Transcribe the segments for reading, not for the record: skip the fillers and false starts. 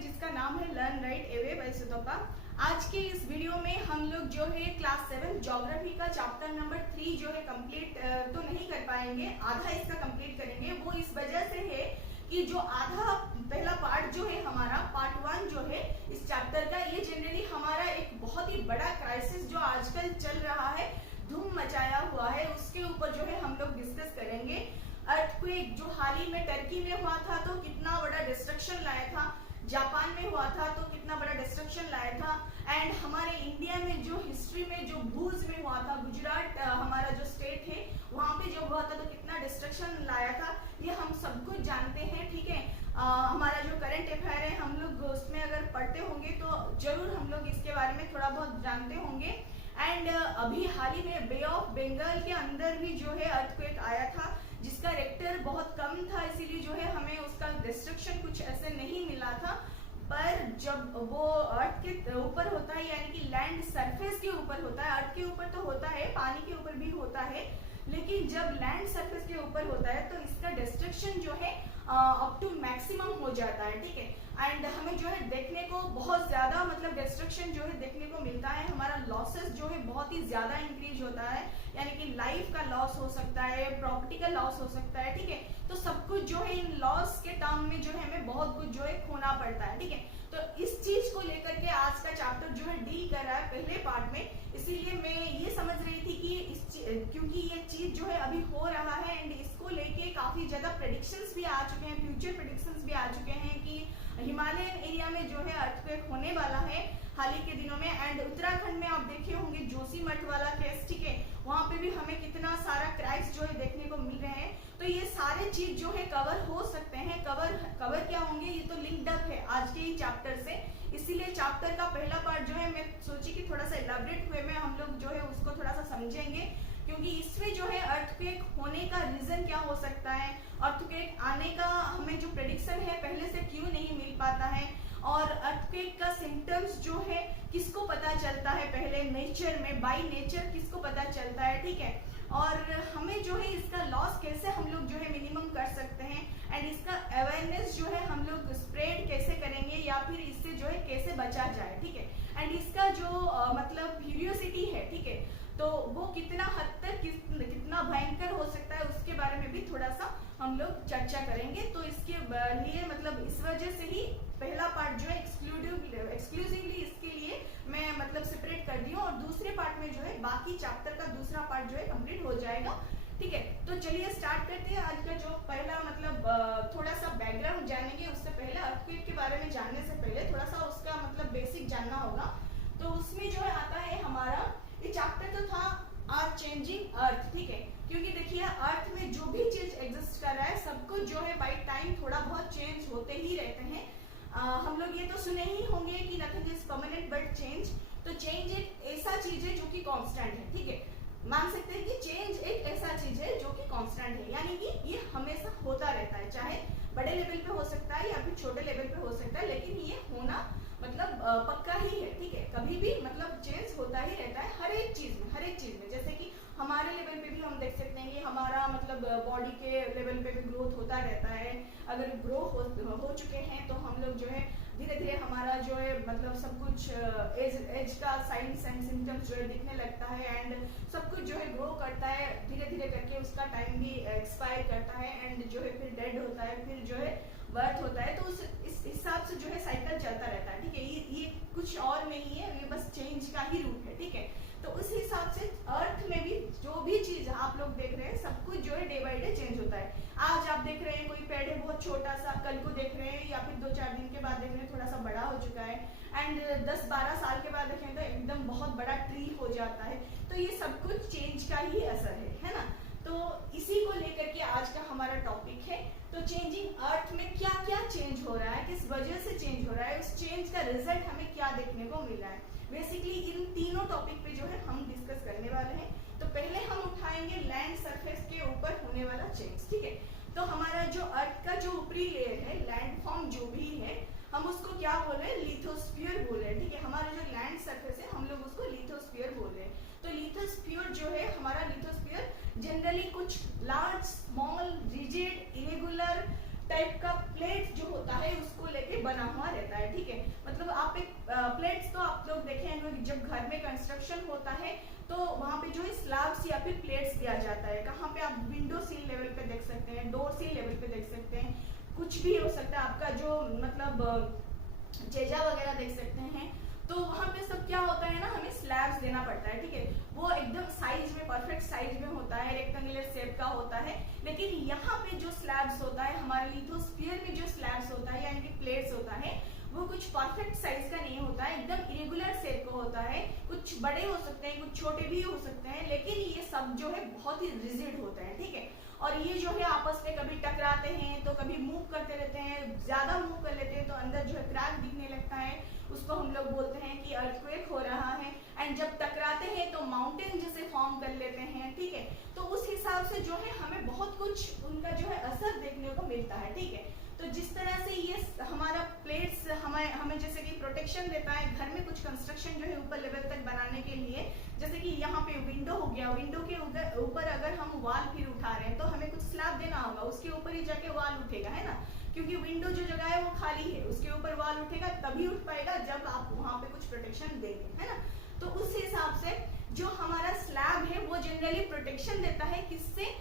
जिसका नाम है लर्न राइट अवे बाय सुतपा। आज के इस वीडियो में हम लोग जो है क्लास 7 ज्योग्राफी का चैप्टर नंबर 3 जो है कंप्लीट तो नहीं कर पाएंगे, आधा इसका कंप्लीट करेंगे। वो इस वजह से है कि जो आधा पहला पार्ट जो है हमारा पार्ट 1 जो है इस चैप्टर का, ये जनरली हमारा एक बहुत ही बड़ा क्राइसिस जो आजकल चल रहा है, धूम मचाया हुआ है, उसके ऊपर जो है हम लोग डिस्कस करेंगे। अर्थक्वेक जो हाल ही में टर्की में हुआ था तो कितना बड़ा डिस्ट्रक्शन लाया था, जापान में हुआ था तो कितना बड़ा डिस्ट्रक्शन लाया था, एंड हमारे इंडिया में जो हिस्ट्री में जो भूज में हुआ था, गुजरात हमारा जो स्टेट है वहां पे जो हुआ था तो कितना डिस्ट्रक्शन लाया था, ये हम सब कुछ जानते हैं। ठीक है, हमारा जो करंट अफेयर है हम लोग उसमें अगर पढ़ते होंगे तो जरूर हम लोग इसके बारे में थोड़ा बहुत जानते होंगे। एंड अभी हाल ही में बे ऑफ बंगाल के अंदर भी जो है अर्थक्वेक आया था, जिसका रेक्टर बहुत कम था, इसीलिए जो है हमें उसका डिस्ट्रक्शन कुछ ऐसे नहीं मिला था। पर जब वो अर्थ के ऊपर होता है, यानी कि लैंड सरफेस के ऊपर होता है, अर्थ के ऊपर तो होता है, पानी के ऊपर भी होता है, लेकिन जब लैंड सरफेस के ऊपर होता है तो इसका डिस्ट्रक्शन जो है अप टू मैक्सिमम हो जाता है। ठीक है, एंड हमें जो है देखने को बहुत ज्यादा मतलब डिस्ट्रक्शन जो है देखने को मिलता है, हमारा लॉसेस जो है बहुत ही ज्यादा इंक्रीज होता है, यानी कि लाइफ का लॉस हो सकता है, प्रॉपर्टी का लॉस हो सकता है। ठीक है, तो सब कुछ जो है इन लॉस के टर्म में जो है हमें बहुत कुछ जो है खोना पड़ता है। ठीक है, तो इस चीज को लेकर के आज का चैप्टर जो है डील कर रहा है पहले पार्ट में, इसीलिए मैं ये समझ रही थी कि क्योंकि ये चीज जो है अभी हो रहा है एंड इसको लेके काफी ज्यादा प्रेडिक्शंस भी आ चुके हैं, फ्यूचर प्रेडिक्शंस भी आ चुके हैं कि हिमालयन एरिया में जो है अर्थक्वेक होने वाला है हाल ही के दिनों में। एंड उत्तराखंड में आप देखे होंगे जोशीमठ वाला केस, ठीक है, वहां पे भी हमें कितना सारा क्रैक्स जो है देखने को मिल रहे हैं। तो ये सारे चीज जो है कवर हो सकते हैं, कवर क्या होंगे, ये तो लिंक्ड अप है आज के ही चैप्टर से, इसीलिए चैप्टर का पहला पार्ट जो है मैं सोची कि थोड़ा सा एलाबरेट हुए में हम लोग जो है उसको थोड़ा सा समझेंगे, क्योंकि इसमें जो है अर्थक्वेक होने का रीजन क्या हो सकता है, अर्थक्वेक आने का हमें जो प्रेडिक्शन है पहले से क्यों नहीं मिल पाता है, और अर्थक्वेक का सिम्टम्स जो है किसको पता चलता है पहले नेचर में, बाय नेचर किसको पता चलता है। ठीक है, और हमें जो है इसका लॉस कैसे हम लोग जो है मिनिमम कर सकते हैं, एंड इसका अवेयरनेस जो है हम लोग स्प्रेड कैसे करेंगे या फिर इससे जो है कैसे बचा जाए। ठीक है, एंड इसका जो मतलब क्यूरियोसिटी है, ठीक है, तो वो कितना हद तक कितना भयंकर हो सकता है उसके बारे में भी थोड़ा सा हम लोग चर्चा करेंगे। तो इसके लिए मतलब इस वजह से ही पहला पार्ट जो है एक्सक्लूसिवली इसके लिए मैं मतलब सेपरेट कर दी हूँ, और दूसरे पार्ट में जो है बाकी चैप्टर का दूसरा पार्ट जो है कंप्लीट हो जाएगा। ठीक है, तो चलिए स्टार्ट करते हैं। आज का जो पहला मतलब थोड़ा सा बैकग्राउंड जानेंगे, उससे पहले अर्थक्वेक के बारे में जानने से पहले थोड़ा सा उसका मतलब बेसिक जानना होगा। तो उसमें जो है आता है हमारा ये चैप्टर तो था आर चेंजिंग अर्थ। ठीक है, क्योंकि देखिए अर्थ में जो भी चीज एग्जिस्ट कर रहा है सब कुछ जो है बाय टाइम थोड़ा बहुत चेंज होते ही रहते हैं। हम लोग ये तो सुने ही होंगे कि nothing is permanent but change, तो चेंज एक ऐसा चीज है जो कि कांस्टेंट है। ठीक है, मान सकते हैं कि चेंज एक ऐसा चीज है जो कि कांस्टेंट है, यानी कि ये हमेशा होता रहता है, चाहे बड़े लेवल पे हो सकता है या फिर छोटे लेवल पे हो सकता है, लेकिन ये होना मतलब पक्का ही है। ठीक है, कभी भी मतलब चेंज होता ही रहता है हर एक चीज में, जैसे कि हमारे लेवल पे भी हम देख सकते हैं कि हमारा मतलब बॉडी के लेवल पे भी ग्रोथ होता रहता है। अगर ग्रो हो चुके हैं तो हम लोग जो है धीरे धीरे हमारा जो है मतलब सब कुछ एज का साइंस एंड सिम्टम्स जो है दिखने लगता है, एंड सब कुछ जो है ग्रो करता है धीरे धीरे करके, उसका टाइम भी एक्सपायर करता है, एंड जो है फिर डेड होता है, फिर जो है बर्थ होता है। तो इस हिसाब से जो है साइकिल चलता रहता है। ठीक है, ये कुछ और नहीं है, ये बस चेंज का ही रूप है। ठीक है, तो उस हिसाब से अर्थ में भी जो भी चीज आप लोग देख रहे हैं सब कुछ जो है डे बाय डे चेंज होता है। आज आप देख रहे हैं कोई पेड़ है बहुत छोटा सा, कल को देख रहे हैं या फिर 2-4 दिन के बाद देख रहे हैं थोड़ा सा बड़ा हो चुका है, एंड 10-12 साल के बाद देखें तो एकदम बहुत बड़ा ट्री हो जाता है। तो ये सब कुछ चेंज का ही असर है ना। तो इसी को लेकर के आज का हमारा टॉपिक है। तो चेंजिंग अर्थ में क्या क्या चेंज हो रहा है, किस वजह से चेंज हो रहा है, उस चेंज का रिजल्ट हमें क्या देखने को मिल रहा है, बेसिकली इन तीनों टॉपिक पे जो है हम डिस्कस करने वाले हैं। तो पहले हम उठाएंगे लैंड सरफेस के ऊपर होने वाला चेंज। ठीक है, तो हमारा जो अर्थ का जो ऊपरी लेयर है, लैंड फॉर्म जो भी है, हम उसको क्या बोल रहे हैं, लिथोस्फीयर बोल रहे हैं। ठीक है, हमारा जो लैंड सरफेस है हम लोग उसको लिथोस्फीयर बोल रहे हैं। तो लिथोस्फीयर जो है हमारा, लिथोस्फीयर जनरली कुछ large small rigid irregular type का प्लेट जो होता है उसको लेके बना हुआ रहता है, ठीक है। मतलब आप एक प्लेट्स तो आप लोग देखे होंगे कि जब घर में कंस्ट्रक्शन होता है तो वहाँ पे जो है स्लैब्स या फिर प्लेट्स दिया जाता है। कहाँ पे आप विंडो सील लेवल पे देख सकते हैं, डोर सील लेवल पे देख सकते हैं, कुछ भी हो सकता है आपका जो मतलब जेजा वगैरह देख सकते हैं। तो वहाँ पे सब क्या होता है ना, हमें स्लैब्स देना पड़ता है, ठीक है। वो एकदम साइज में, परफेक्ट साइज में होता है, रेक्टेंगुलर शेप का होता है। लेकिन यहाँ पे जो स्लैब्स होता है, हमारे लिथोस्फीयर में जो स्लैब्स होता है यानी कि प्लेट्स होता है, वो कुछ परफेक्ट साइज का नहीं होता है, एकदम इरेगुलर शेप का होता है। कुछ बड़े हो सकते हैं, कुछ छोटे भी हो सकते हैं, लेकिन ये सब जो है बहुत ही रिजिड होते हैं, ठीक है। और ये जो है आपस में कभी टकराते हैं तो कभी मूव करते रहते हैं, ज्यादा मूव कर लेते हैं तो अंदर जो है क्रैक दिखने लगता है, उसको हम लोग बोलते हैं कि अर्थक्वेक हो रहा है। एंड जब टकराते हैं तो माउंटेन जैसे फॉर्म कर लेते हैं, ठीक है। तो उस हिसाब से जो है हमें बहुत कुछ उनका जो है असर देखने को मिलता है, ठीक है। तो जिस तरह से ये हमारा प्लेट्स हमें जैसे कि प्रोटेक्शन देता है घर में कुछ कंस्ट्रक्शन जो है ऊपर लेवल तक बनाने के लिए, जैसे कि यहाँ पे विंडो हो गया, विंडो के ऊपर अगर हम वाल फिर उठा रहे हैं तो हमें कुछ स्लैब देना होगा, उसके ऊपर ही जाके वाल उठेगा, है ना। क्योंकि विंडो जो जगह है वो खाली है, उसके ऊपर वाल उठेगा तभी उठ पाएगा जब आप वहां पे कुछ प्रोटेक्शन देंगे, है ना। तो उस हिसाब से जो हमारा स्लैब है वो जनरली प्रोटेक्शन देता है, किससे,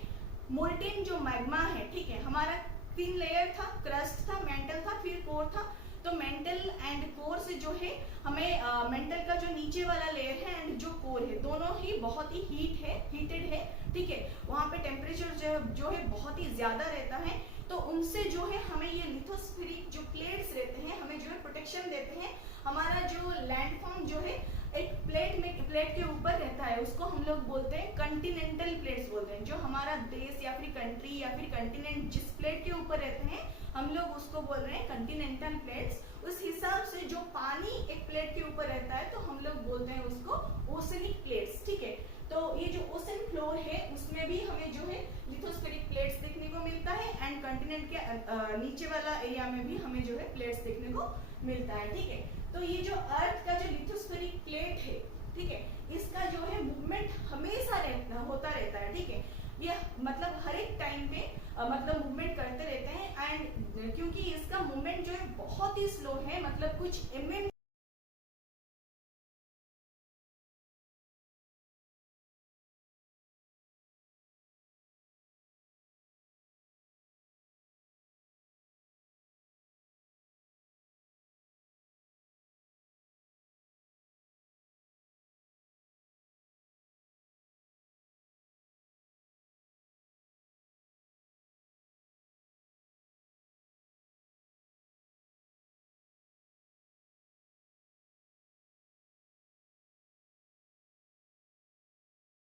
मोल्टेन जो मैग्मा है, ठीक है। हमारा 3 लेयर था, क्रस्ट था, मेंटल था, फिर कोर था। तो मेंटल एंड कोर से जो है हमें मेंटल का जो नीचे वाला लेयर है एंड जो कोर है, दोनों ही बहुत ही हीटेड है, ठीक है। वहां पे टेम्परेचर जो है बहुत ही ज्यादा रहता है। तो उनसे जो है हमें ये लिथोस्फेरिक जो प्लेट्स रहते हैं हमें जो है प्रोटेक्शन देते हैं। हमारा जो लैंडफॉर्म जो है एक प्लेट के ऊपर रहता है, उसको हम लोग बोलते हैं कंटिनेंटल प्लेट्स बोलते हैं। जो हमारा देश या फिर कंट्री या फिर कंटिनेंट जिस प्लेट के ऊपर रहते हैं हम लोग उसको बोल रहे हैं कंटिनेंटल प्लेट्स। उस हिसाब से जो पानी एक प्लेट के ऊपर रहता है तो हम लोग बोलते हैं उसको ओशनिक प्लेट्स, ठीक है। तो ये जो ओशन फ्लोर है उसमें भी हमें जो है लिथोस्फेरिक प्लेट्स देखने को मिलता है एंड कंटिनेंट के नीचे वाला एरिया में भी हमें जो है प्लेट्स देखने को मिलता है, ठीक है। तो ये जो अर्थ का जो लिथोस्फेरिक प्लेट है, ठीक है, इसका जो है मूवमेंट हमेशा होता रहता है, ठीक है। ये मतलब हर एक टाइम पे मतलब मूवमेंट करते रहते हैं। एंड क्योंकि इसका मूवमेंट जो है बहुत ही स्लो है, मतलब कुछ mm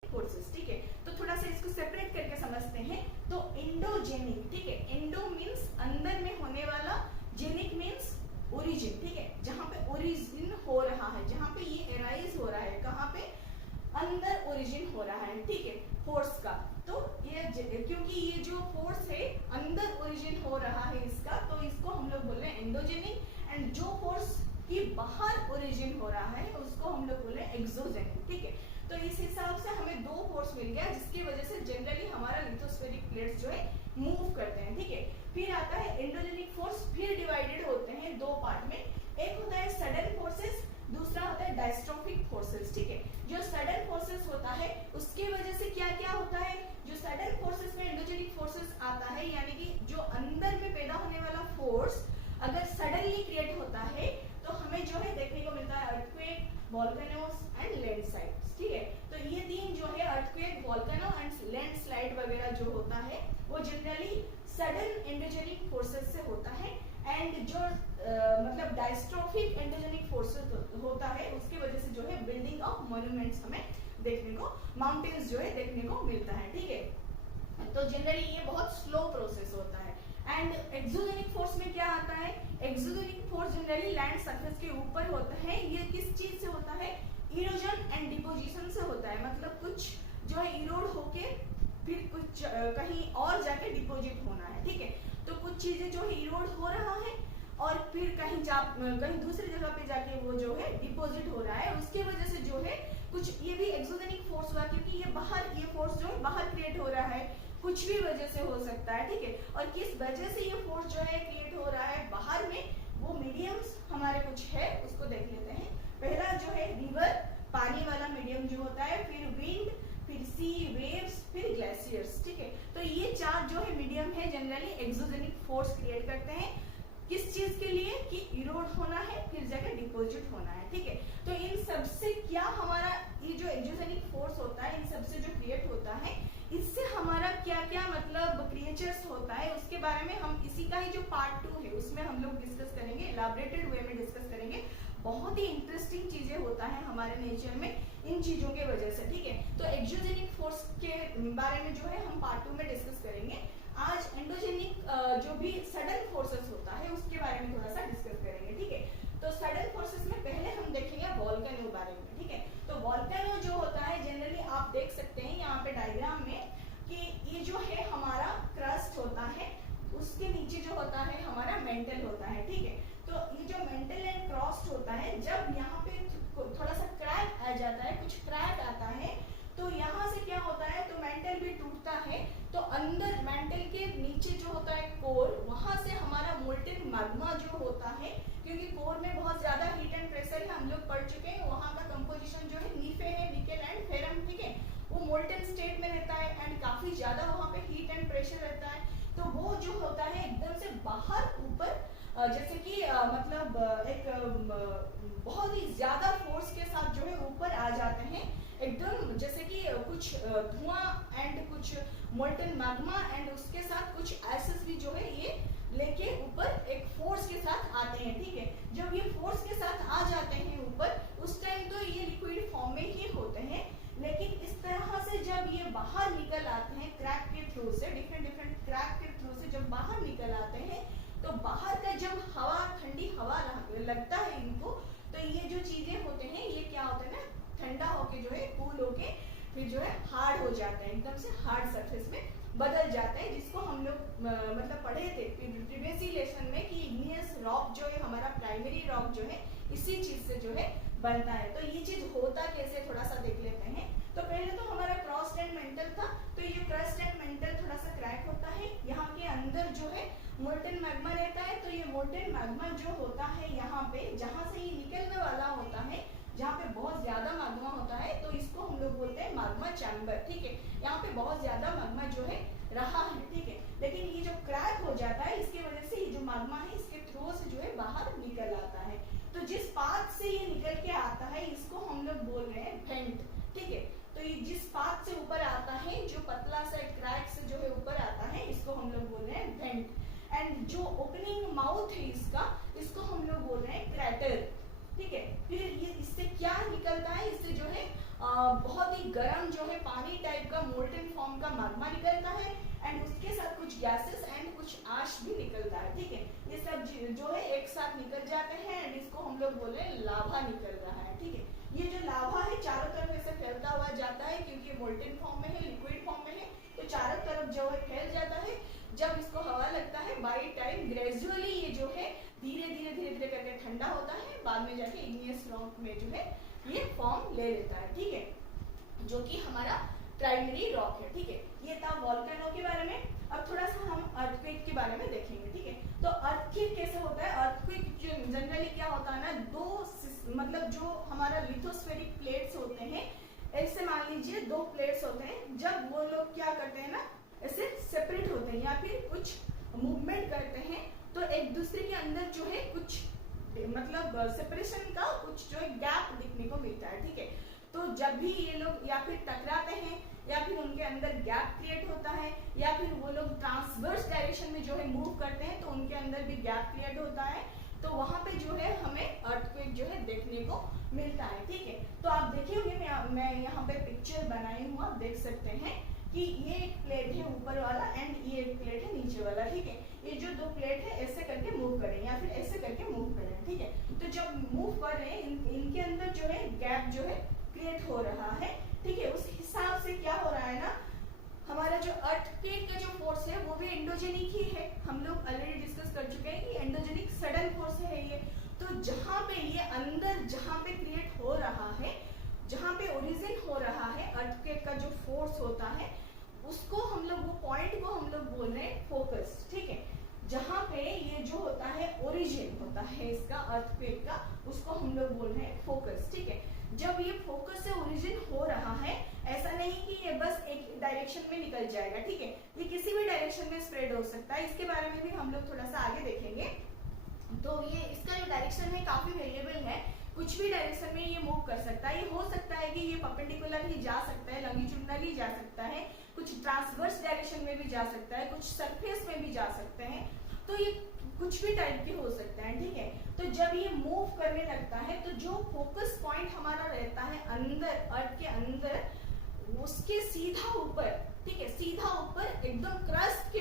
फोर्सेस, ठीक है। तो थोड़ा सा इसको सेपरेट करके समझते हैं। तो एंडोजेनिक, ठीक है, एंडो मींस अंदर में होने वाला, जेनिक मींस ओरिजिन, ठीक है, जहां पे ओरिजिन हो रहा है, जहां पे ये एराइज हो रहा है, कहां पे, अंदर ओरिजिन हो रहा है, ठीक है, फोर्स का। तो ये क्योंकि ये जो फोर्स है अंदर ओरिजिन हो रहा है इसका, तो इसको हम लोग बोल रहे हैं एंडोजेनिक। एंड जो फोर्स की बाहर ओरिजिन हो रहा है उसको हम लोग बोल रहे हैं एक्सोजेनिक, ठीक है। तो इस हिसाब से हमें 2 फोर्स मिल गया जिसकी वजह से जनरली हमारा लिथोस्फेरिक प्लेट्स जो है मूव करते हैं, ठीक है। फिर आता है एंडोजेनिक फोर्स, फिर डिवाइडेड होते हैं 2 पार्ट में। एक होता है सडन फोर्सेस, दूसरा होता है डायस्ट्रोफिक फोर्सेस, ठीक है। जो सडन फोर्सेस होता है उसकी वजह से क्या क्या होता है, जो सडन फोर्सेस में एंडोजेनिक फोर्सेस आता है, यानी कि जो अंदर में पैदा होने वाला फोर्स अगर सडनली क्रिएट होता है तो हमें जो है देखने को मिलता है अर्थक्वेक, वोल्केनोस एंड लैंडस्लाइड्स, ठीक है। तो ये 3 जो है अर्थक्वेक, वोल्केनो एंड लैंडस्लाइड वगैरह जो होता है वो जनरली सडन एंडोजेनिक फोर्सेस से होता है। एंड जो मतलब डायस्ट्रोफिक एंडोजेनिक फोर्सेस होता है उसकी वजह से जो है बिल्डिंग ऑफ मॉन्यूमेंट्स हमें देखने को, माउंटेन्स जो है देखने को मिलता है, ठीक है। तो जनरली ये बहुत स्लो प्रोसेस होता है। एंड एक्सोजेनिक फोर्स में क्या आता है, exogenic force generally land surface के ऊपर होता है। ये किस चीज से होता है, इरोजन एंड डिपोजिशन से होता है, मतलब कुछ जो है इरोड होके फिर कुछ कहीं और जाके डिपोजिट होना है, ठीक है। तो कुछ चीजें जो है इरोड हो रहा है और फिर कहीं दूसरी जगह पे जाके वो जो है डिपोजिट हो रहा है, उसके वजह से जो है कुछ ये भी एक्सोजेनिक फोर्स हुआ, क्योंकि ये फोर्स जो है बाहर क्रिएट हो रहा है, कुछ भी वजह से हो सकता है, ठीक है। और किस वजह से ये फोर्स जो है क्रिएट हो रहा है बाहर में, वो मीडियम्स हमारे कुछ है, उसको देख लेते हैं। पहला जो है रिवर, पानी वाला मीडियम जो होता है, फिर विंड, फिर सी वेव्स, फिर ग्लेशियर्स। ठीक है, तो ये चार जो है मीडियम है जनरली एक्सोजेनिक फोर्स क्रिएट करते हैं। किस चीज के लिए? कि इरोड होना है, फिर जाकर डिपॉजिट होना है। ठीक है, तो इन सबसे क्या हमारा ये जो एक्सोजेनिक फोर्स होता है, इन सबसे जो क्रिएट होता है, इससे हमारा क्या क्या मतलब क्रिएचर्स होता है, उसके बारे में हम इसी का ही जो पार्ट 2 है उसमें हम लोग डिस्कस करेंगे, इलैबोरेटेड वे में डिस्कस करेंगे। बहुत ही इंटरेस्टिंग चीजें होता है हमारे नेचर में इन चीजों के वजह से। ठीक है, तो एक्सोजेनिक फोर्स के बारे में जो है हम पार्ट 2 में डिस्कस करेंगे। आज एंडोजेनिक जो भी सडन फोर्सेस होता है उसके बारे में थोड़ा सा डिस्कस करेंगे। ठीक है, तो सडन फोर्सेस में पहले हम देखेंगे वोल्केनो बारे में। ठीक है, तो वोल्केनो जो होता है जनरली आप देख सकते हैं यहाँ पे डायग्राम में कि ये जो है हमारा क्रस्ट होता है, उसके नीचे जो होता है हमारा मेंटल होता है। ठीक है, तो ये जो मेंटल एंड क्रस्ट होता है, जब यहाँ पे थोड़ा सा क्रैक आ जाता है, कुछ क्रैक आता है, तो यहाँ से क्या होता है, तो मेंटल भी टूटता है, तो अंदर मेंटल के नीचे जो होता है कोर, वहां से हमारा मोल्टेन मैग्मा जो होता है, क्योंकि कोर में बहुत ज्यादा हीट एंड प्रेशर है, हम लोग पढ़ चुके हैं, वहां का कंपोजिशन जो है नीफे है, निकेल एंड फेरम। ठीक है, वो मोल्टेन स्टेट में रहता है एंड काफी ज्यादा वहां पे हीट एंड प्रेशर रहता है, तो वो जो होता है एकदम से बाहर ऊपर जैसे कि मतलब एक बहुत ही ज्यादा फोर्स के साथ जो है ऊपर आ जाते हैं, एकदम जैसे कि कुछ धुआं एंड कुछ मोल्टेन मैग्मा एंड उसके साथ कुछ एसिड्स भी जो है ये लेके ऊपर एक फोर्स के साथ आते हैं। ठीक है, जब ये फोर्स के साथ आ जाते हैं ऊपर, उस टाइम तो ये लिक्विड फॉर्म में ही होते हैं, लेकिन इस तरह से जब ये बाहर निकल आते हैं क्रैक के थ्रू से, डिफरेंट क्रैक के थ्रू से जब बाहर निकल आते हैं, तो बाहर का जब हवा, ठंडी हवा लगता है इनको, तो ये जो चीजें होते हैं ये क्या होते हैं ना, ठंडा होके जो है कूल होके फिर जो है हार्ड हो जाता है, एकदम से हार्ड सरफेस में बदल जाता है, जिसको हम लोग मतलब पढ़े थे प्रीवियस लेसन में कि इग्नियस रॉक जो है हमारा प्राइमरी रॉक जो है इसी चीज से जो है बनता है। तो ये चीज होता कैसे थोड़ा सा देख लेते हैं। तो पहले तो हमारा क्रस्ट एंड मेंटल था, तो ये क्रस्ट एंड मेंटल थोड़ा सा क्रैक होता है, यहाँ के अंदर जो है मोल्टेन मैग्मा रहता है, तो ये मोल्टेन मैग्मा जो होता है यहाँ पे जहाँ से ये निकलने वाला होता है, जहाँ पे बहुत ज्यादा मैग्मा होता है, तो इसको हम लोग बोलते हैं मैग्मा चैम्बर। ठीक है, यहाँ पे बहुत ज्यादा मैग्मा जो है रहा है। ठीक है, लेकिन ये जो क्रैक हो जाता है इसकी वजह से ये जो मैग्मा है इसके थ्रू से जो है बाहर निकल आता है, तो जिस पाथ से ये निकल के आता है इसको हम लोग बोल रहे हैं वेंट। ठीक है, तो ये जिस पाथ से ऊपर आता है, जो पतला सा क्रैक से जो है ऊपर आता है, इसको हम लोग बोल रहे हैं वेंट। एंड जो ओपनिंग माउथ है इसको हम लोग बोल रहे हैं क्रैटर। ठीक है, फिर ये इससे क्या निकलता है, इससे जो है बहुत ही गर्म जो है पानी टाइप का मोल्टेन फॉर्म का मैग्मा निकलता है, एंड उसके साथ कुछ गैसेस एंड कुछ आश भी निकलता है। ठीक है, ये सब जो है एक साथ निकल जाते हैं एंड इसको हम लोग बोल रहे हैं लावा निकल रहा है। ठीक है, ये जो लावा है चारों तरफ ऐसे फैलता हुआ जाता है, क्योंकि मोल्टेन फॉर्म में है, लिक्विड फॉर्म में है, तो चारों तरफ जो है फैल जाता है। जब इसको हवा लगता है बाई टाइम ग्रेजुअली ये जो है धीरे धीरे करके ठंडा होता है, बाद में जाके इग्नियस रॉक में जो है ये फॉर्म ले लेता है। ठीक है, जो कि हमारा प्राइमरी रॉक है। ठीक है, ये था वोल्केनो के बारे में। अब थोड़ा सा हम अर्थक्वेक के बारे में देखेंगे। ठीक है, तो अर्थक्वेक कैसे होता है, अर्थक्वेक जनरली क्या होता है ना, दो मतलब जो हमारा लिथोस्फेरिक प्लेट्स होते हैं, ऐसे मान लीजिए दो प्लेट्स होते हैं, जब वो लोग क्या करते हैं ना ऐसे सेपरेट होते हैं या फिर कुछ मूवमेंट करते हैं, तो एक दूसरे के अंदर जो है कुछ मतलब सेपरेशन का कुछ जो है गैप दिखने को मिलता है। ठीक है, तो जब भी ये लोग या फिर टकराते हैं या फिर उनके अंदर गैप क्रिएट होता है, या फिर वो लोग ट्रांसवर्स डायरेक्शन में जो है मूव करते हैं, तो उनके अंदर भी गैप क्रिएट होता है, तो वहां पे जो है हमें अर्थक्वेक जो है देखने को मिलता है। ठीक है, तो आप देखिए मैं यहाँ पे पिक्चर बनाई हूँ, आप देख सकते हैं कि ये एक प्लेट है ऊपर वाला एंड ये एक प्लेट है नीचे वाला। ठीक है, ये जो दो प्लेट है ऐसे करके मूव करें या फिर ऐसे करके मूव करें। ठीक है, तो जब मूव कर रहे हैं इनके अंदर जो है गैप जो है क्रिएट हो रहा है। ठीक है, उस हिसाब से क्या हो रहा है ना, हमारा जो अर्थक्वेक का जो फोर्स है वो भी एंडोजेनिक ही है, हम लोग ऑलरेडी डिस्कस कर चुके हैं कि एंडोजेनिक सडन फोर्स है ये। तो जहाँ पे ये अंदर जहाँ पे क्रिएट हो रहा है, जहाँ पे ओरिजिन हो रहा है अर्थक्वेक का जो फोर्स होता है, उसको हम लोग वो पॉइंट को हम लोग बोल रहे हैं फोकस। ठीक है, जहाँ पे ये जो होता है ओरिजिन होता है इसका अर्थक्वेक का, उसको हम लोग बोल रहे हैं फोकस, ठीक है। जब ये फोकस से ओरिजिन हो रहा है, ऐसा नहीं कि ये बस एक डायरेक्शन में निकल जाएगा, ठीक है, ये किसी भी डायरेक्शन में स्प्रेड हो सकता है। इसके बारे में भी हम लोग थोड़ा सा आगे देखेंगे। तो ये इसका जो डायरेक्शन है काफी वेरिएबल है, कुछ भी डायरेक्शन में ये मूव कर सकता है। ये हो सकता है कि ये परपेंडिकुलर ही जा सकता है, लॉन्गिट्यूडिनल ही जा सकता है, कुछ ट्रांसवर्स डायरेक्शन में भी जा सकता है, कुछ सरफेस में भी जा सकते हैं, तो ये कुछ भी टाइप के हो सकते हैं, ठीक है। तो जब ये मूव करने लगता है तो जो फोकस पॉइंट हमारा रहता है अंदर, अर्थ के अंदर, उसके सीधा ऊपर, ठीक है, सीधा ऊपर एकदम क्रस्ट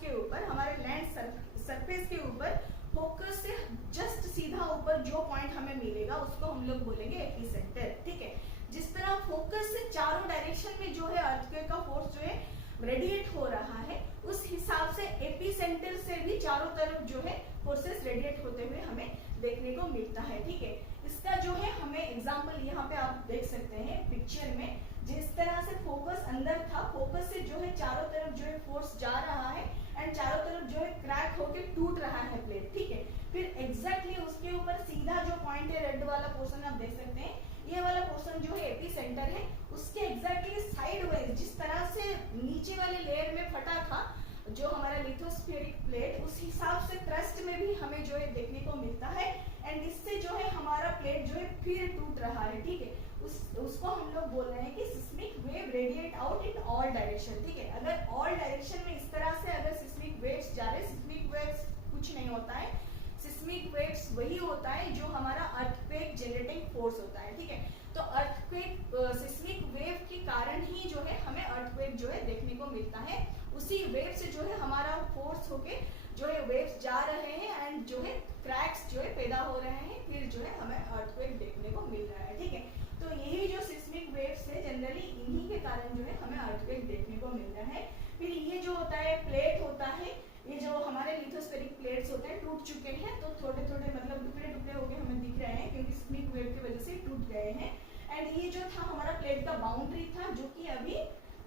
के ऊपर हमारे लैंड सरफेस के ऊपर फोकस से जस्ट सीधा ऊपर जो पॉइंट हमें मिलेगा उसको हम लोग बोलेंगे एपिसेंटर, ठीक है। जिस तरह फोकस से चारों डायरेक्शन में जो है अर्थक्वेक का फोर्स जो है रेडिएट हो रहा है, उस हिसाब से एपिसेंटर से भी चारों तरफ जो है फोर्सेस रेडिएट होते हुए हमें देखने को मिलता है, ठीक है। इसका जो है हमें एग्जांपल यहाँ पे आप देख सकते हैं पिक्चर में, जिस तरह से फोकस अंदर था, फोकस से जो है चारों तरफ जो है फोर्स जा रहा है एंड चारों तरफ जो है क्रैक होके टूट रहा है प्लेट, ठीक है। फिर एग्जैक्टली उसके ऊपर सीधा जो पॉइंट है, रेड वाला पोर्शन आप देख सकते हैं, ये वाला पोर्शन जो है एपिसेंटर है, उसके एग्जैक्टली साइडवाइज जिस तरह से नीचे वाले लेयर में फटा था जो हमारा लिथोस्फेरिक प्लेट, उस हिसाब से क्रस्ट में भी हमें जो है देखने को मिलता है एंड इससे जो है हमारा प्लेट जो है फिर टूट रहा है, ठीक है। उसको हम लोग बोल रहे हैं कि seismic wave radiate out in all direction, ठीक है। अगर ऑल डायरेक्शन में इस तरह से अगर सिस्मिक वेव्स जा रहे, सिस्मिक वेव्स कुछ नहीं होता है, सिस्मिक वेव्स वही होता है जो हमारा अर्थक्वेक जनरेटिंग फोर्स होता है, ठीक है। तो अर्थक्वेक सिस्मिक वेव के कारण ही जो है हमें अर्थक्वेक जो है देखने को मिलता है, उसी वेव से जो है हमारा फोर्स होके जो है वेव्स जा रहे हैं एंड जो है क्रैक्स जो है पैदा हो रहे हैं, फिर जो है हमें अर्थक्वेक देखने को मिल रहा है, ठीक है। तो यही जो सिस्मिक वेव्स है जनरली इन्हीं के कारण जो है हमें अर्थक्वेक देखने को मिल रहा है। फिर ये जो होता है प्लेट होता है, ये जो हमारे लिथोस्फेरिक प्लेट्स होते हैं टूट चुके हैं, तो थोड़े थोड़े मतलब टुकड़े टुकड़े होके हमें दिख रहे हैं क्योंकि सिस्मिक वेव की वजह से टूट गए हैं। एंड ये जो था हमारा प्लेट का बाउंड्री था जो कि अभी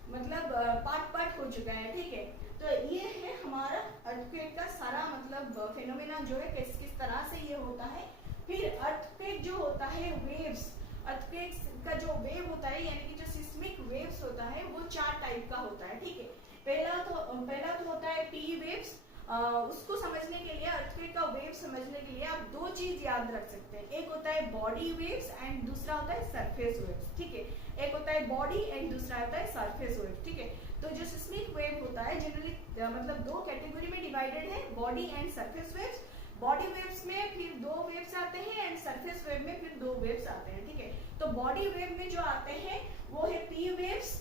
मतलब पार्ट हो चुका है, ठीक है। तो ये है हमारा अर्थक्वेक का सारा मतलब फेनोमेना जो है किस तरह से ये होता है। फिर अर्थक्वेक जो होता है वेव्स, अर्थक्वेक का जो वेव होता है यानी कि जो सिस्मिक वेव्स होता है वो 4 टाइप का होता है, ठीक है। पहला तो होता है पी वेव्स। उसको समझने के लिए, अर्थक्वेक का वेव समझने के लिए आप 2 चीज याद रख सकते हैं, एक होता है बॉडी वेव्स एंड दूसरा होता है सरफेस वेव्स, ठीक है। एक होता है बॉडी एंड दूसरा होता है सरफेस वेव, ठीक है। तो जो सिस्मिक वेव होता है जनरली मतलब 2 कैटेगरी में डिवाइडेड है, body and surface waves. Body waves में फिर 2 वेव्स आते हैं एंड सरफेस वेव में फिर 2 वेव्स आते हैं, ठीक है। तो बॉडी वेव में जो आते हैं वो है P waves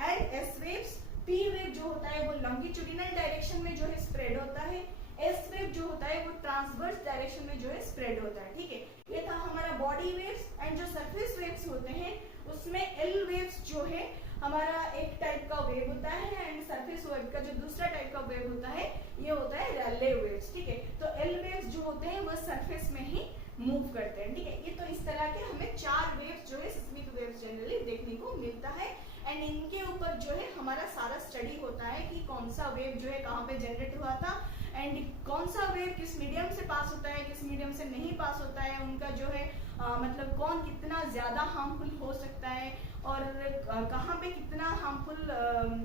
and S waves. P wave जो होता है वो लॉन्गिट्यूडिनल डायरेक्शन में जो है स्प्रेड होता है, एस वेव जो होता है वो ट्रांसवर्स डायरेक्शन में जो है स्प्रेड होता है, ठीक है। ये था हमारा बॉडी वेव्स। एंड जो सरफेस वेव्स होते हैं उसमें एल वेव्स जो है हमारा एक टाइप का वेव होता है एंड सरफेस वेव का जो दूसरा टाइप का वेव होता है ये होता है रैले वेव्स, ठीक है। तो एल वेव्स जो होते हैं वो सरफेस में ही मूव करते हैं, ठीक है। ये तो इस तरह के हमें 4 वेव्स जो है सिस्मिक वेव्स जनरली देखने को मिलता है एंड इनके ऊपर जो है हमारा सारा स्टडी होता है कि कौन सा वेव जो है कहाँ पे जनरेट हुआ था एंड कौन सा वेव किस मीडियम से पास होता है, किस मीडियम से नहीं पास होता है, उनका जो है मतलब कौन कितना ज्यादा हार्मफुल हो सकता है और कहाँ पे कितना हार्मफुल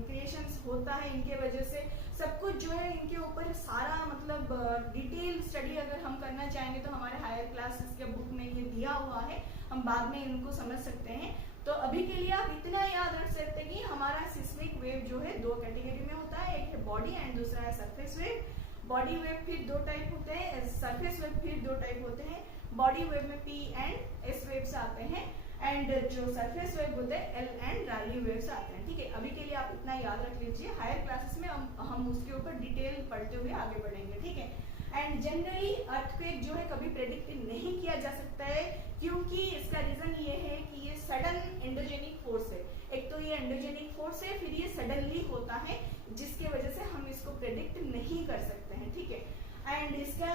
क्रिएशंस होता है इनके वजह से, सब कुछ जो है इनके ऊपर सारा मतलब डिटेल स्टडी अगर हम करना चाहेंगे तो हमारे हायर क्लासेस के बुक में ये दिया हुआ है, हम बाद में इनको समझ सकते हैं। तो अभी के लिए आप इतना याद रख सकते हैं कि हमारा सिस्मिक वेव जो है 2 कैटेगरी में होता है, एक है बॉडी एंड दूसरा है सरफेस वेव। बॉडी वेव फिर 2 टाइप होते हैं, सरफेस वेव फिर 2 टाइप होते हैं। बॉडी वेव में पी एंड एस वेव्स आते हैं एंड जो सरफेस वेव होते हैं एल एंड रैली वेव्स आते हैं, ठीक है। अभी के लिए आप इतना याद रख लीजिए, हायर क्लासेस में हम उसके ऊपर डिटेल पढ़ते हुए आगे बढ़ेंगे, ठीक है। एंड जनरली अर्थक्वेक जो है कभी प्रेडिक्ट नहीं किया जा सकता है क्योंकि इसका रीजन ये है कि ये सडन एंडोजेनिक फोर्स है। एक तो ये एंडोजेनिक फोर्स है, फिर ये सडनली होता है जिसके वजह से हम इसको प्रेडिक्ट नहीं कर सकते हैं, ठीक है। एंड इसका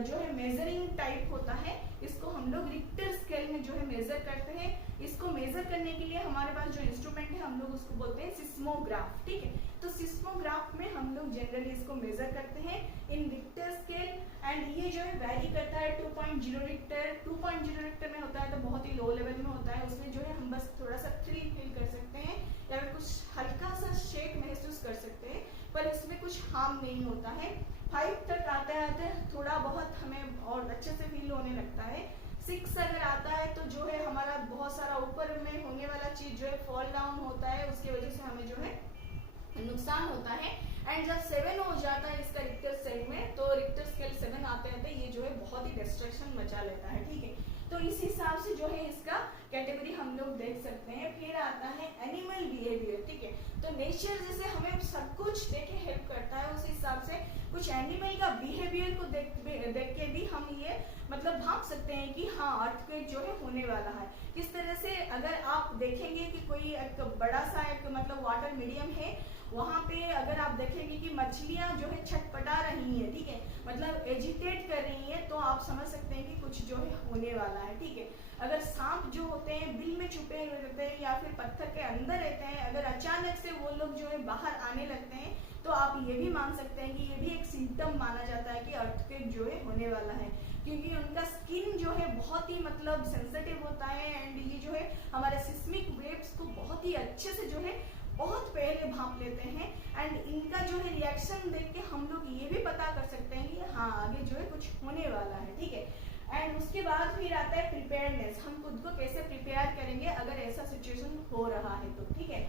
जो है मेजरिंग टाइप होता है, इसको हम लोग रिक्टर स्केल में जो है मेजर करते हैं। इसको मेजर करने के लिए हमारे पास जो इंस्ट्रूमेंट है हम लोग उसको बोलते हैं सिस्मोग्राफ, ठीक है। तो सिस्मोग्राफ में हम लोग जनरली इसको मेजर करते हैं इन रिक्टर स्केल एंड एंड ये जो है वैरी करता है 2.0 रिक्टर। 2.0 रिक्टर में होता है तो बहुत ही लो लेवल में होता है, उसमें जो है हम बस थोड़ा सा थ्रिल फील कर सकते हैं या फिर कुछ हल्का सा शेक महसूस कर सकते हैं, पर इसमें कुछ हार्म नहीं होता है। 5 तक आते आते थोड़ा बहुत हमें और अच्छे से फील होने लगता है। 6 अगर आता है तो जो है हमारा बहुत सारा ऊपर में होने वाला चीज जो है फॉल डाउन होता है, उसकी वजह से हमें जो है नुकसान होता है। एंड जब 7 हो जाता है इसका रिक्टर स्केल में, तो रिक्टर स्केल 7 आते आते ये जो है बहुत ही डिस्ट्रक्शन मचा लेता है, ठीक है। तो इस हिसाब से जो है इसका कैटेगरी हम लोग देख सकते हैं। फिर आता है एनिमल बिहेवियर, ठीक है। तो नेचर जैसे हमें सब कुछ देके हेल्प करता है, उस हिसाब से कुछ एनिमल का बिहेवियर को देख के भी हम ये मतलब भाप सकते हैं कि हाँ अर्थक्वेक जो है होने वाला है। किस तरह से, अगर आप देखेंगे कि कोई एक बड़ा सा एक मतलब वाटर मीडियम है, वहां पे अगर आप देखेंगे कि मछलियां जो है छटपटा रही हैं, ठीक है, मतलब एजिटेट कर रही हैं, तो आप समझ सकते हैं कि कुछ जो है होने वाला है, ठीक है। अगर सांप जो होते हैं बिल में छुपे हुए रहते हैं या फिर पत्थर के अंदर रहते हैं, अगर अचानक से वो लोग जो है बाहर आने लगते हैं, तो आप ये भी मान सकते हैं कि ये भी एक सिम्टम माना जाता है कि अर्थक्वेक जो है होने वाला है, क्योंकि उनका स्किन जो है बहुत ही मतलब सेंसिटिव होता है एंड ये जो है हमारे सिस्मिक वेव्स को बहुत ही अच्छे से जो है बहुत पहले भाप लेते हैं। एंड इनका जो है रिएक्शन देख के हम लोग ये भी पता कर सकते हैं कि हाँ आगे जो है कुछ होने वाला है, ठीक है। एंड उसके बाद फिर आता है प्रिपेयर्डनेस, हम खुद को कैसे प्रिपेयर करेंगे अगर ऐसा सिचुएशन हो रहा है तो, ठीक है।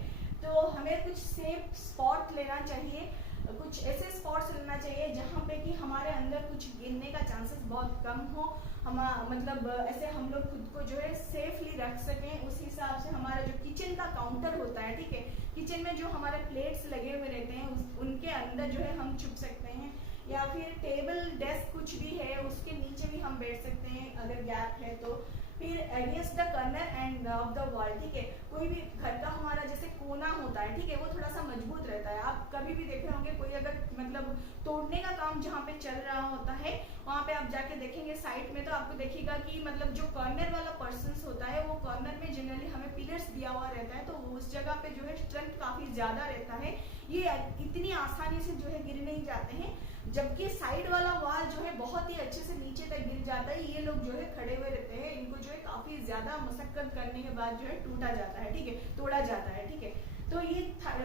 तो हमें कुछ सेफ स्पॉट लेना चाहिए, कुछ ऐसे स्पॉट्स लेना चाहिए जहाँ पे कि हमारे अंदर कुछ गिरने का चांसेस बहुत कम हो, हम मतलब ऐसे हम लोग खुद को जो है सेफली रख सकें। उस हिसाब से हमारा जो किचन का काउंटर होता है, ठीक है, किचन में जो हमारे प्लेट्स लगे हुए रहते हैं उनके अंदर जो है हम छुप सकते हैं, या फिर टेबल डेस्क कुछ भी है उसके नीचे भी हम बैठ सकते हैं अगर गैप है तो। फिर against the corner end of the wall, ठीक है, कोई भी घर का हमारा जैसे कोना होता है, ठीक है, वो थोड़ा सा मजबूत रहता है। आप कभी भी देखे होंगे कोई अगर मतलब तोड़ने का काम जहाँ पे चल रहा होता है, वहाँ पे आप जाके देखेंगे साइड में, तो आपको देखिएगा कि मतलब जो कॉर्नर वाला पर्सन होता है वो कॉर्नर में जनरली हमें पिलर्स दिया हुआ रहता है, तो उस जगह पे जो है स्ट्रेंथ काफी ज्यादा रहता है, ये इतनी आसानी से जो है गिर नहीं जाते हैं। जबकि साइड वाला वॉल जो है बहुत ही अच्छे से नीचे तक गिर जाता है, ये लोग जो है खड़े हुए रहते हैं, इनको जो है काफी ज्यादा मशक्कत करने के बाद जो है टूटा जाता है, ठीक है, तोड़ा जाता है, ठीक है। तो ये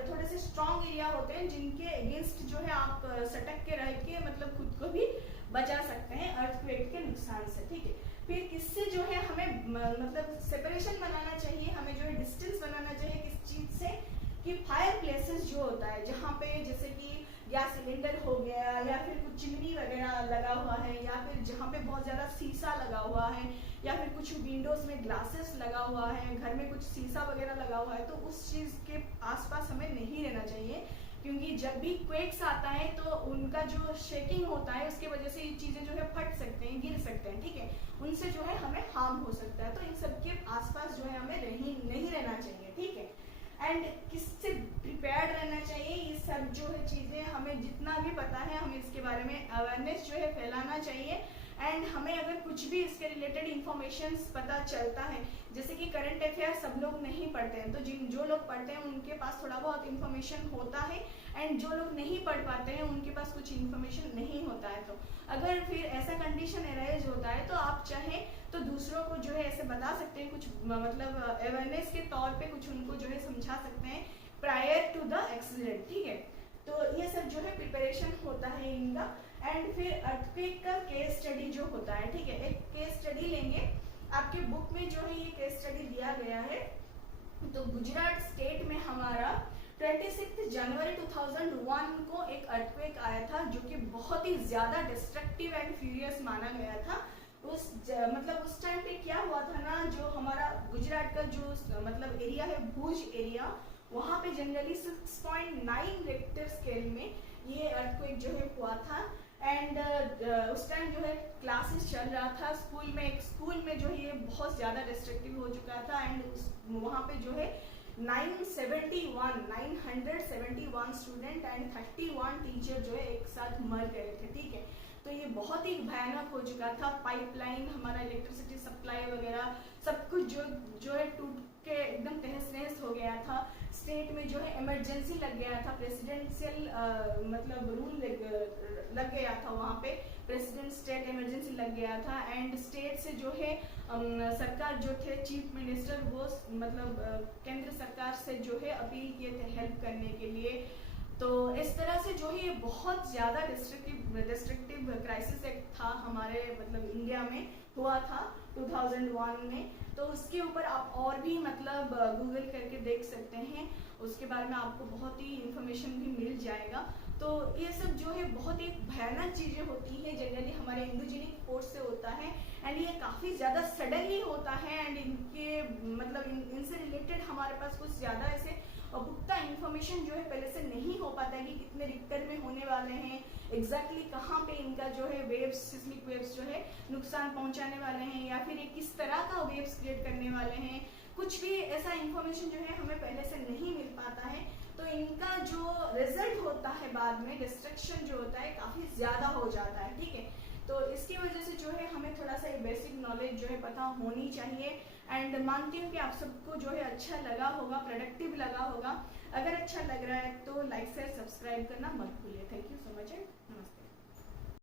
थोड़े से स्ट्रॉन्ग एरिया होते हैं जिनके अगेंस्ट जो है आप सटक के रह के मतलब खुद को भी बचा सकते हैं अर्थक्वेक के नुकसान से, ठीक है। फिर किससे जो है हमें मतलब सेपरेशन बनाना चाहिए, हमें जो है डिस्टेंस बनाना चाहिए किस चीज से, कि फायर प्लेसेस जो होता है जहाँ पे जैसे कि गैस सिलेंडर हो गया या फिर कुछ चिमनी वगैरह लगा हुआ है, या फिर जहाँ पे बहुत ज्यादा शीशा लगा हुआ है, या फिर कुछ विंडोज में ग्लासेस लगा हुआ है, घर में कुछ शीशा वगैरह लगा हुआ है, तो उस चीज के आसपास हमें नहीं रहना चाहिए, क्योंकि जब भी क्वेक्स आता है तो उनका जो शेकिंग होता है उसके वजह से ये चीजें जो है फट सकते हैं, गिर सकते हैं, ठीक है, उनसे जो है हमें हार्म हो सकता है, तो इन सब के आसपास जो है हमें नहीं रहना चाहिए, ठीक है। एंड किससे प्रिपेयर्ड रहना चाहिए, ये सब जो है चीजें हमें जितना भी पता है हमें इसके बारे में अवेयरनेस जो है फैलाना चाहिए। एंड हमें अगर कुछ भी इसके रिलेटेड इंफॉर्मेशन पता चलता है, जैसे कि करंट अफेयर सब लोग नहीं पढ़ते हैं, तो जो लोग पढ़ते हैं उनके पास थोड़ा बहुत इंफॉर्मेशन होता है, एंड जो लोग नहीं पढ़ पाते हैं उनके पास कुछ इंफॉर्मेशन नहीं होता है। तो अगर फिर ऐसा कंडीशन अराइज होता है तो आप चाहें तो दूसरों को जो है ऐसे बता सकते हैं, कुछ मतलब अवेयरनेस के तौर पे कुछ उनको जो है समझा सकते हैं प्रायर टू द एक्सीडेंट, ठीक है। तो ये सब जो है प्रिपरेशन होता है इनका। एंड फिर अर्थक्वेक का केस स्टडी जो होता है, ठीक है, एक केस स्टडी लेंगे, आपके बुक में जो है ये केस स्टडी दिया गया है। तो गुजरात स्टेट में हमारा 26 जनवरी 2001 को एक अर्थक्वेक आया था जो कि बहुत ही ज्यादा डिस्ट्रक्टिव एंड फ्यूरियस माना गया था। मतलब उस टाइम पे क्या हुआ था ना, जो हमारा गुजरात का जो मतलब एरिया है भुज एरिया, वहां पे जनरली 6.9 रिक्टर स्केल में ये अर्थक्वेक जो है हुआ था। एंड उस टाइम जो है क्लासेस चल रहा था स्कूल में, एक स्कूल में जो है ये बहुत ज्यादा डिस्ट्रक्टिव हो चुका था, एंड वहां पे जो है 971 स्टूडेंट एंड 31 टीचर जो है एक साथ मर गए थे, ठीक है। तो ये बहुत ही भयानक हो चुका था, पाइपलाइन हमारा इलेक्ट्रिसिटी सप्लाई वगैरह सब कुछ जो है टूट के एकदम तहस नहस हो गया था। स्टेट में जो है इमरजेंसी लग गया था, प्रेसिडेंशियल मतलब रूल लग गया था, वहाँ पे प्रेसिडेंट स्टेट गया था एंड स्टेट से जो है सरकार जो थे चीफ मिनिस्टर वो मतलब केंद्र सरकार से जो है अपील किए थे हेल्प करने के लिए। तो इस तरह से जो है ये बहुत ज़्यादा डिस्ट्रक्टिव क्राइसिस एक्ट था हमारे मतलब इंडिया में हुआ था 2001 में। तो उसके ऊपर आप और भी मतलब गूगल करके देख सकते हैं, उसके बारे में आपको बहुत ही इंफॉर्मेशन भी मिल जाएगा। तो ये सब जो है बहुत ही भयानक चीज़ें होती हैं, जनरली हमारे इंडोजेनिक फोर्स से होता है एंड ये काफ़ी ज़्यादा सडनली होता है एंड इनके मतलब इनसे रिलेटेड हमारे पास कुछ ज़्यादा ऐसे पुख्ता इंफॉर्मेशन जो है पहले से नहीं हो पाता है कि कितने रिक्टर में होने वाले हैं, एग्जैक्टली कहाँ पे इनका जो है वेव्स सिस्मिक वेव्स जो है नुकसान पहुंचाने वाले हैं या फिर ये किस तरह का वेव्स क्रिएट करने वाले हैं, कुछ भी ऐसा इंफॉर्मेशन जो है हमें पहले से नहीं मिल पाता है। तो इनका जो रिजल्ट होता है बाद में डिस्ट्रक्शन जो होता है काफ़ी ज़्यादा हो जाता है, ठीक है। तो इसकी वजह से जो है हमें थोड़ा सा ये बेसिक नॉलेज जो है पता होनी चाहिए एंड मानती हूँ कि आप सबको जो है अच्छा लगा होगा, प्रोडक्टिव लगा होगा। अगर अच्छा लग रहा है तो लाइक शेयर सब्सक्राइब करना मत भूलिए। Thank you so much and नमस्ते।